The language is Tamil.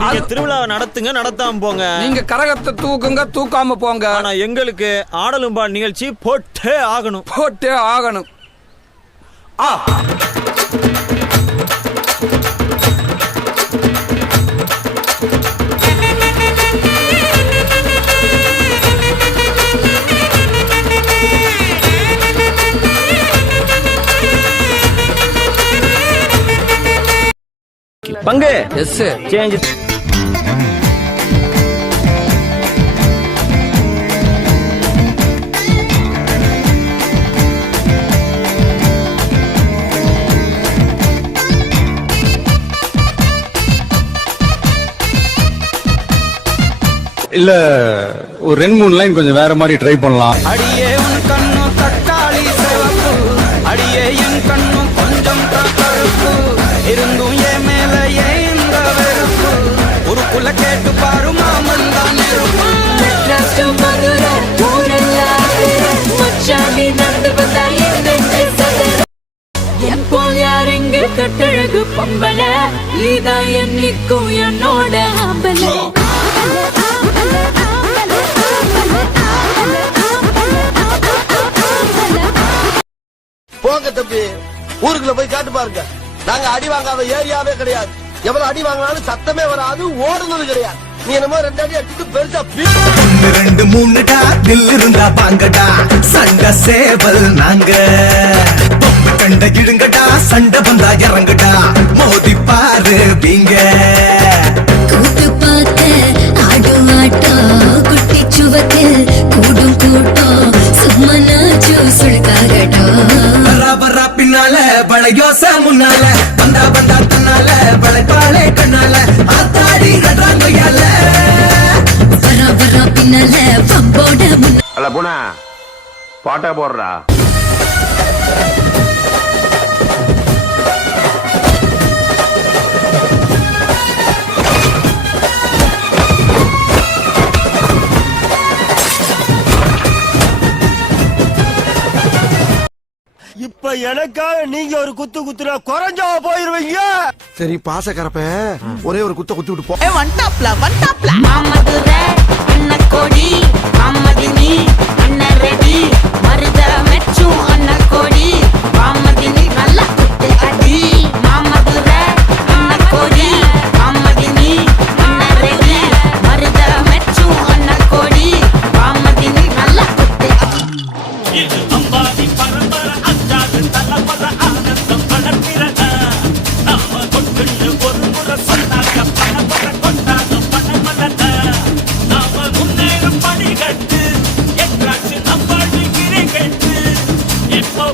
நீங்க திருவிழாவை நடத்துங்க, நடத்தாம போங்க. நீங்க கரகத்தை தூக்குங்க, தூக்காம போங்க. ஆனா எங்களுக்கு ஆடலும் பாடல் நிகழ்ச்சி போட்டே ஆகணும், போட்டே ஆகணும். பங்கு எஸ் சேஞ்ச். இல்ல ஒரு 2-3 லைன் கொஞ்சம் வேற மாதிரி ட்ரை பண்ணலாம். அடியே உன் கண்ணும் தக்காளி சிவப்பு, அடியே என் கண்ணும் கொஞ்சம் கருப்பு, இருந்தும் என் மேல இந்த வெறுப்பு, ஒரு புள்ள கேட்டு பாரு மாமன் தான் இருப்பு. என் போல் யார் எங்கு கட்டழகு பொம்பல, நீதான் என்னைக்கும் என்னோட ஆம்பல. போங்க தம்பி, ஊருக்குள்ள போய் காட்டு பாருங்க. நாங்க அடி வாங்காத ஏரியாவே கிடையாது. எவ்வளவு அடி வாங்கினாலும் சத்தமே வராது, ஓடுனது கிடையாது. நீ என்னமோ 2 அடி அடிச்சுட்டு பெருசா 1 2 3டா தில் இருந்தா பாங்கடா, சண்டை சேவல் நாங்க. பொம்பு கண்ட இடுங்கடா, சண்டை வந்தா இறங்குடா, மோதி பாரு வீங்க. கூத்து பார்த்த ஆடும் ஆட்டம், குட்டி சுவத்தில் கூடும் கூட்டம், சும்மனாச்சு சுழுக்காகட்டும். வரா வரா பின்னால வளையோச முன்னால, வந்தா வந்தா தன்னால வளைப்பாளே கண்ணால, ஆத்தாடி கட்டுறாங்கயால. வரா வரா பின்னால பம்போட முன்னால. அல்ல போனா பாட்டா போடுறா. இப்ப எனக்காக நீங்க ஒரு குத்து குத்துனா குறைஞ்சா போயிருவீங்க. சரி பாசக்கரப்ப ஒரே ஒரு குத்த குத்தி விட்டு போ. மாமதுரை அண்ணக்கோடி, மாமதினி அண்ணரெடி, மருத மெச்சும் அண்ணக்கோடி, மாமதினி நல்லா குத்து அடி. மாமதுரை அண்ணக்கோடி, மாமதினி அண்ணரெடி, மருத மெச்சும் அண்ணக்கோடி, மாமதினி நல்லா குத்து அடி. இது அம்பாதி பரம்பர அஞ்சாது தலைமுற ஆனந்தம் வளர்ப்பிறத, நாம கொண்டு ஒரு முறை சொன்னாக்க பரம்பர கொண்டாத பணமலத, நாம முன்னேறும் படிகட்டு என்றாச்சு நம்ம டிகிரி கட்டு, இப்போ